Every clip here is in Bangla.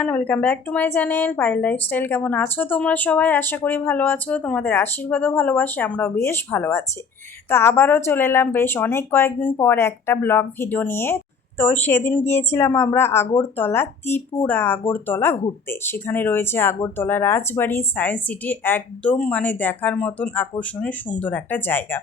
Everyone, welcome back to my channel Payel lifestyle. কেমন আছো তোমরা সবাই? আশা করি ভালো আছো। তোমাদের আশীর্বাদও ভালোবাসে, আমরাও বেশ ভালো আছি। তো আবারও চলে এলাম বেশ কয়েকদিন পর একটা ব্লগ ভিডিও নিয়ে। তো সেদিন গিয়েছিলাম আমরা আগরতলা, ত্রিপুরা আগরতলা ঘুরতে। সেখানে রয়েছে আগরতলা রাজবাড়ি, সায়েন্স সিটি, একদম দেখার মতন আকর্ষণীয় সুন্দর একটা জায়গা।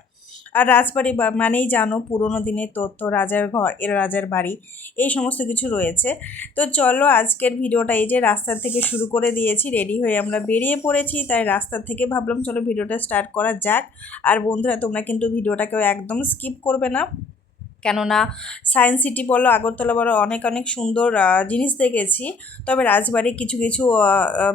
আর রাজবাড়ি মানেই জানো পুরোনো দিনের তথ্য, রাজার ঘর, এর রাজার বাড়ি, এই সমস্ত কিছু রয়েছে। তো চলো আজকের ভিডিওটা এই যে রাস্তা থেকে শুরু করে দিয়েছি, রেডি হয়ে আমরা বেরিয়ে পড়েছি। তাই রাস্তা থেকে ভাবলাম চলো ভিডিওটা স্টার্ট করা যাক। আর বন্ধুরা, তোমরা কিন্তু ভিডিওটাকেও একদম স্কিপ করবে না, কেননা সায়েন্স সিটি বলো, আগরতলা বলো, অনেক সুন্দর জিনিস দেখেছি। তবে রাজবাড়ির কিছু কিছু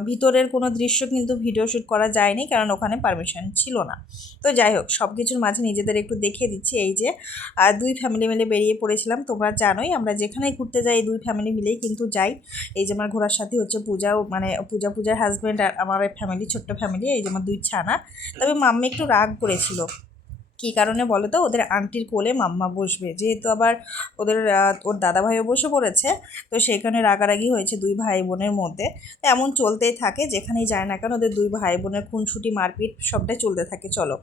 ভিতরের কোনো দৃশ্য কিন্তু ভিডিও শ্যুট করা যায়নি, কারণ ওখানে পারমিশন ছিল না। তো যাই হোক, সব কিছুর মাঝে নিজেদের একটু দেখিয়ে দিচ্ছি। এই যে দুই ফ্যামিলি মিলে বেরিয়ে পড়েছিলাম। তোমরা জানোই আমরা যেখানেই ঘুরতে যাই দুই ফ্যামিলি মিলেই কিন্তু যাই। এই যে আমার ঘোরার সাথে হচ্ছে পূজাও, পূজার হাজব্যান্ড আর আমার ফ্যামিলি, ছোট্ট ফ্যামিলি। এই যে আমার দুই ছানা। তবে মাম্মি একটু রাগ করেছিল। কী কারণে বলো তো? ওদের আন্টির কোলে মাম্মা বসবে, যেহেতু আবার ওদের ওর দাদাভাইও বসে পড়েছে। তো সেখানে রাগারাগি হয়েছে দুই ভাই বোনের মধ্যে। তো এমন চলতেই থাকে, যেখানেই যায় না কেন ওদের দুই ভাই বোনের খুনসুটি মারপিট সবটাই চলতে থাকে। চলো,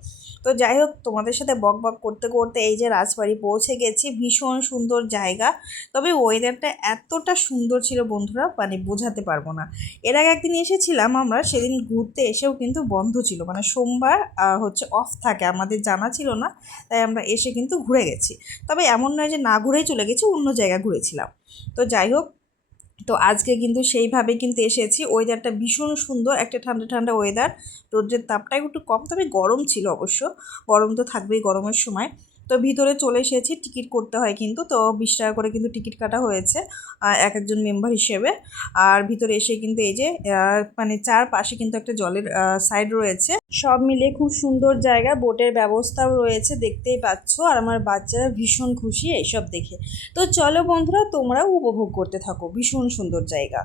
তো যাই হোক, তোমাদের সাথে বক বক করতে করতে এই যে রাজবাড়ি পৌঁছে গেছি। ভীষণ সুন্দর জায়গা। তবে ওয়েদারটা এতটা সুন্দর ছিল বন্ধুরা, বোঝাতে পারবো না। এর আগে একদিন এসেছিলাম আমরা, সেদিন ঘুরতে এসেও কিন্তু বন্ধ ছিল, সোমবার হচ্ছে অফ থাকে, আমাদের জানা ছিল না। তাই আমরা এসে কিন্তু ঘুরে গেছি। তবে এমন নয় যে না ঘুরেই চলে গেছি, অন্য জায়গায় ঘুরেছিলাম। তো যাই হোক, তো আজকে কিন্তু সেইভাবে কিন্তু এসেছি। ওয়েদারটা ভীষণ সুন্দর, একটা ঠান্ডা ঠান্ডা ওয়েদার। রোদ্রের তাপটা একটু কম, তবে গরম ছিল অবশ্য। গরম তো থাকবেই গরমের সময়। তো ভিতরে চলে এসেছি। টিকিট করতে হয় কিন্তু, তো 20 টাকা করে কিন্তু টিকিট কাটা হয়েছে এক একজন মেম্বার হিসেবে। আর ভিতরে এসে কিন্তু এই যে চারপাশে কিন্তু একটা জলের সাইড রয়েছে। সব মিলিয়ে খুব সুন্দর জায়গা, বোটের ব্যবস্থাও রয়েছে, দেখতেই পাচ্ছ। আর আমার বাচ্চারা ভীষণ খুশি এইসব দেখে। তো চলো বন্ধুরা, তোমরাও উপভোগ করতে থাকো, ভীষণ সুন্দর জায়গা।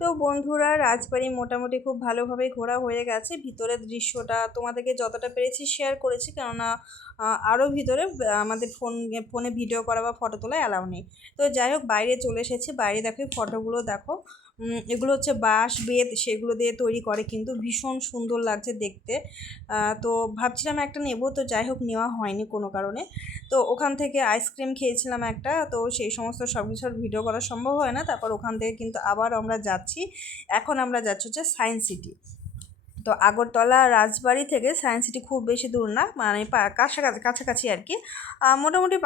তো বন্ধুরা, রাজবাড়ি মোটামুটি খুব ভালোভাবেই ঘোরা হয়ে গেছে। ভিতরের দৃশ্যটা তোমাদেরকে যতটা পেরেছি শেয়ার করেছি, কেননা আরও ভিতরে আমাদের ফোনে ভিডিও করা বা ফটো তোলা অ্যালাউ নেই। তো যাই হোক, বাইরে চলে এসেছি। বাইরে দেখো, ফটোগুলো দেখো, এগুলো হচ্ছে বাঁশ বেত সেগুলো দিয়ে তৈরি করে, কিন্তু ভীষণ সুন্দর লাগছে দেখতে। তো ভাবছিলাম একটা নেব, তো যাই হোক নেওয়া হয়নি কোনো কারণে। তো ওখান থেকে আইসক্রিম খেয়েছিলাম একটা, তো সেই সমস্ত সব কিছুর ভিডিও করা সম্ভব হয় না। তারপর ওখান থেকে কিন্তু আবার আমরা যাচ্ছি, এখন আমরা যাচ্ছি হচ্ছে সায়েন্স সিটি। তো আগরতলা রাজবাড়ি থেকে সায়েন্স সিটি খুব বেশি দূর না, মানে কাছাকাছি কাছাকাছি আর কি। মোটামুটি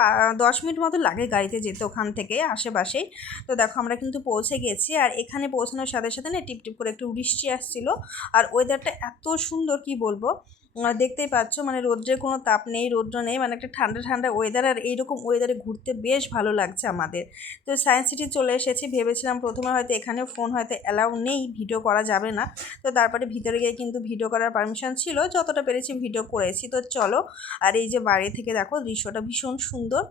10 মিনিট মতো লাগে গাড়িতে যেতে ওখান থেকে আশেপাশেই। তো দেখো আমরা কিন্তু পৌঁছে গেছি, আর এখানে পৌঁছানোর সাথে সাথে না টিপ টিপ করে একটু বৃষ্টি আসছিল। আর ওয়েদারটা এত সুন্দর কি বলবো, দেখতেই পাচ্ছ, মানে রোদ্রের কোনো তাপ নেই, রৌদ্র নেই, মানে একটা ঠান্ডা ঠান্ডা ওয়েদার। আর এইরকম ওয়েদারে ঘুরতে বেশ ভালো লাগছে আমাদের। তো সায়েন্স সিটি চলে এসেছি, ভেবেছিলাম প্রথমে হয়তো এখানে ফোন হয়তো অ্যালাউ নেই, ভিডিও করা যাবে না। তো তারপরে ভিতরে গিয়ে কিন্তু ভিডিও করার পারমিশন ছিল, যতটা পেরেছি ভিডিও করেছি। তো চলো, আর এই যে বাইরে থেকে দেখো দৃশ্যটা ভীষণ সুন্দর।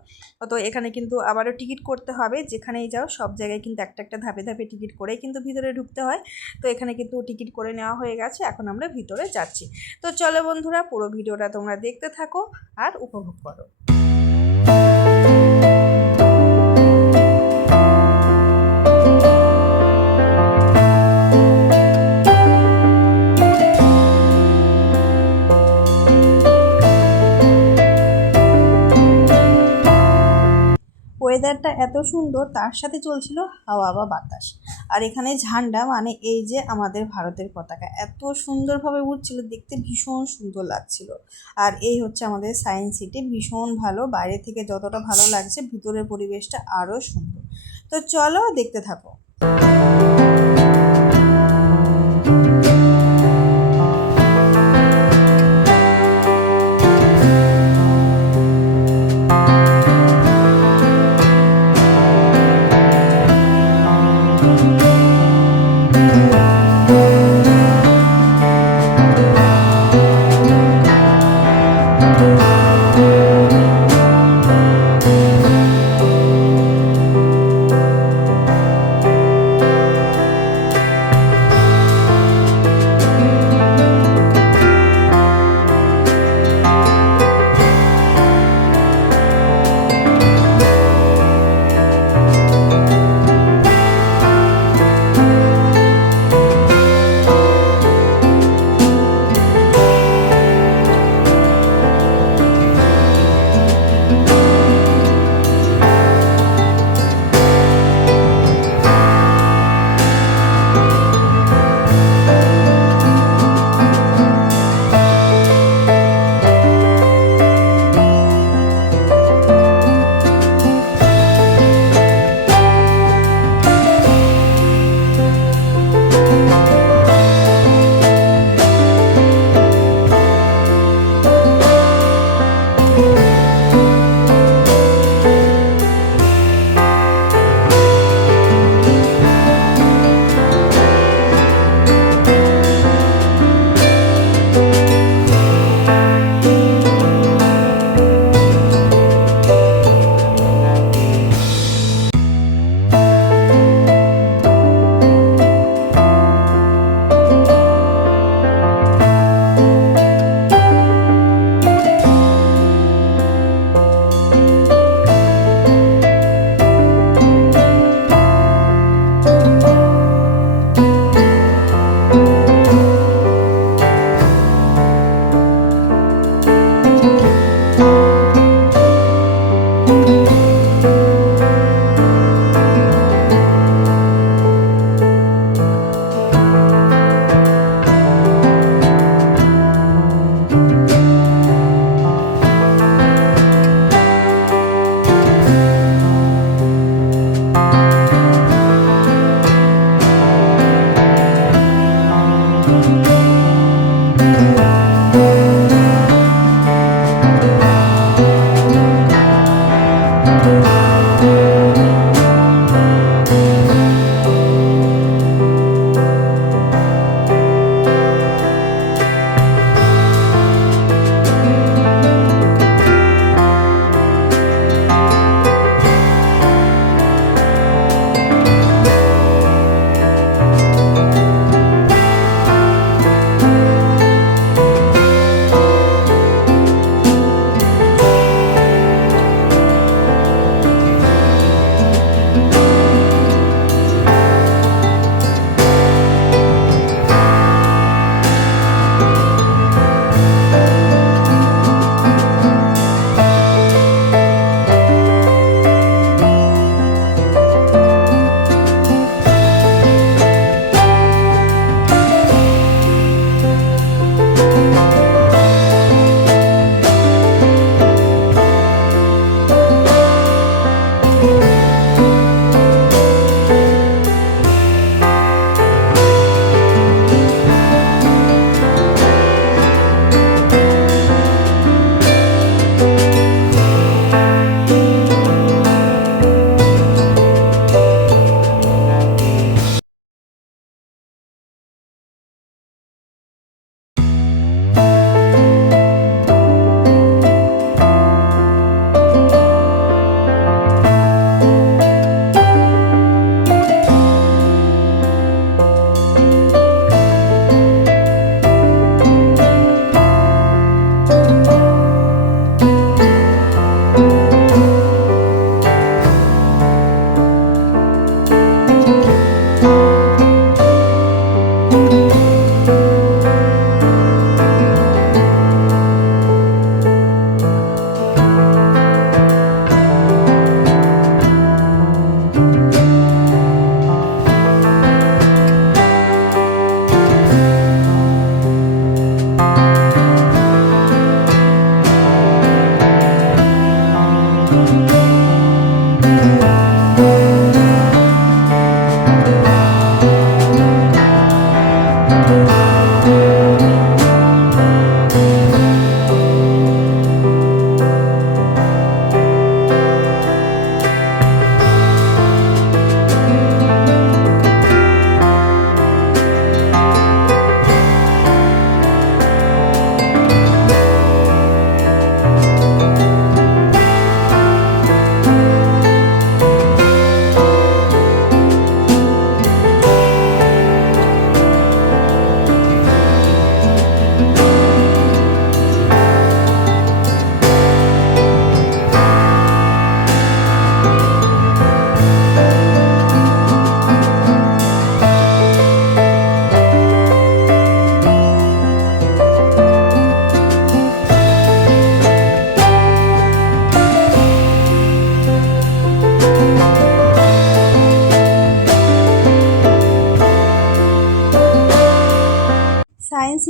তো এখানে কিন্তু আবারও টিকিট করতে হবে, যেখানেই যাও সব জায়গায় কিন্তু একটা একটা ধাপে ধাপে টিকিট করেই কিন্তু ভিতরে ঢুকতে হয়। তো এখানে কিন্তু টিকিট করে নেওয়া হয়ে গেছে, এখন আমরা ভিতরে যাচ্ছি। তো চলো বন্ধুরা, পুরো ভিডিওটা তোমরা দেখতে থাকো আর উপভোগ করো। ওয়েদারটা এত সুন্দর, তার সাথে চলছিল হাওয়া বা বাতাস। আর এখানে ঝান্ডা, মানে এই যে আমাদের ভারতের পতাকা, এত সুন্দরভাবে উঠছিল, দেখতে ভীষণ সুন্দর লাগছিল। আর এই হচ্ছে আমাদের সায়েন্স সিটি, ভীষণ ভালো, বাইরে থেকে যতটা ভালো লাগছে ভিতরের পরিবেশটা আরও সুন্দর। তো চলো দেখতে থাকো।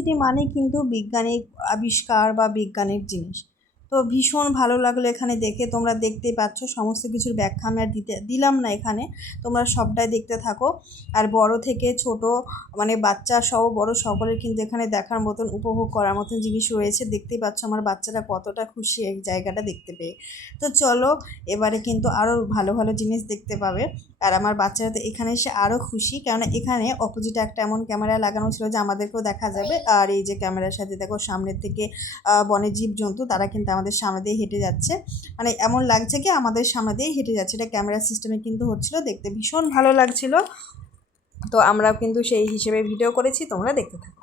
সিটি মানে কিন্তু বৈজ্ঞানিক আবিষ্কার বা বিজ্ঞানের জিনিস। তো ভীষণ ভালো লাগলো এখানে দেখে। তোমরা দেখতেই পাচ্ছ, সমস্ত কিছুর ব্যাখ্যা আমি আর দিলাম না এখানে, তোমরা সবটাই দেখতে থাকো। আর বড় থেকে ছোট মানে বাচ্চা সহ বড় সকলের কিন্তু এখানে দেখার মতন, উপভোগ করার মতন জিনিস রয়েছে। দেখতেই পাচ্ছ আমার বাচ্চারা কতটা খুশি এই জায়গাটা দেখতে পেয়ে। তো চলো, এবারে কিন্তু আরও ভালো ভালো জিনিস দেখতে পাবে। আর আমার বাচ্চারা তো এখানে এসে আরও খুশি, কেননা এখানে অপোজিটে একটা এমন ক্যামেরা লাগানো ছিল যে আমাদেরকেও দেখা যাবে। আর এই যে ক্যামেরার সাথে দেখো সামনের থেকে বনের জীবজন্তু তারা কিন্তু আমাদের সামনে দিয়ে হেঁটে যাচ্ছে, মানে এমন লাগছে কি আমাদের সামনে দিয়ে হেঁটে যাচ্ছে। এটা ক্যামেরা সিস্টেমে কিন্তু হচ্ছিল, দেখতে ভীষণ ভালো লাগছিল। তো আমরাও কিন্তু সেই হিসেবে ভিডিও করেছি, তোমরা দেখতে থাকো।